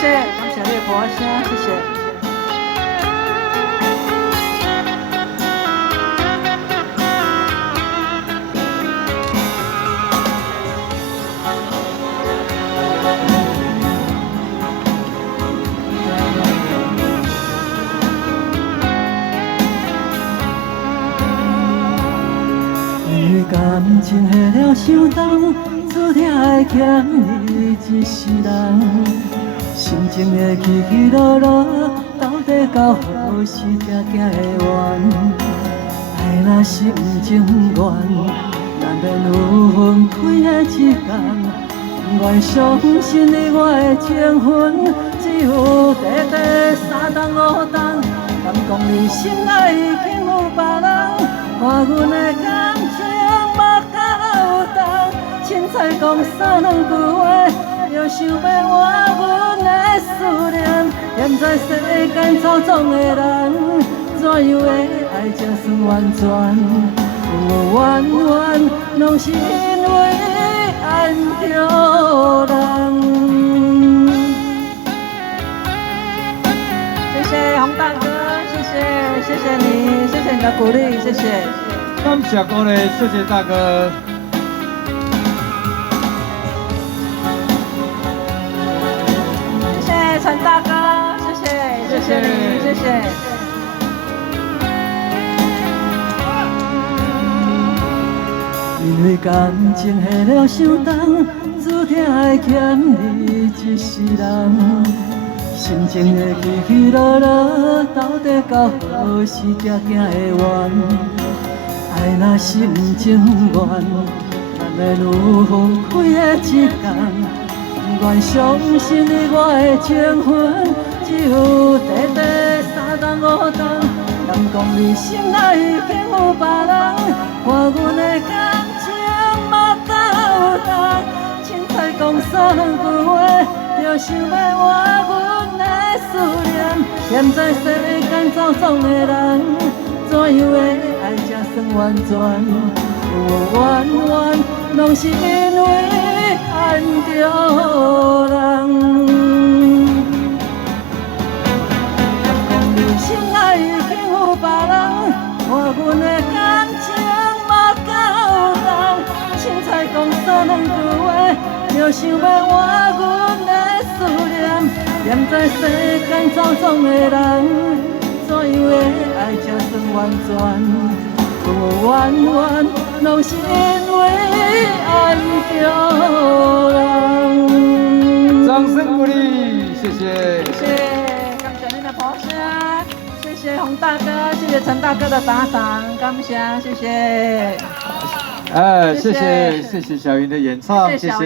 谢，感谢你的歌声，谢谢。因为感情下了伤重，注定会欠你一世人。心情的起起落落，到底到何时才行会完？爱若是不情愿，难免有分开的一天。不愿相信你我的情分，只有短短3冬5冬。敢讲你心爱已经有别人，看阮的感情目到重。凊彩讲3、2句话，就想要换阮的思念。现在世间操纵的人，怎样的爱才算完全？完完拢是因为爱不着人。谢谢洪大哥，谢谢你，谢谢你的鼓励，谢谢。感谢各位，谢谢大哥。谢谢陈大哥，谢谢你，谢谢。因为感情下了伤重，注定会欠你一世人。心情的起起落落，到底到何时才行会完？爱若是不情愿，难免有分开的一天。不愿相信你我的情分，只有短短3冬5冬。敢讲你心内已经有别人，看阮的感情目到重。凊彩讲3、2句话，就想要换阮的思念。现在世间操纵的人，怎样的爱才算完全？完完拢是因为爱不着人。敢讲你心爱已经有别人，看阮的感情目到重。凊彩讲3、2句话，就想要换阮的思念。现在世间操纵的人，怎样的爱才算完全？完完拢是因为爱不着人。掌声鼓励，谢谢。谢谢，感谢您的鼓声，谢谢洪大哥，谢谢陈大哥的打赏，感谢，谢谢。谢谢小云的演唱，谢谢。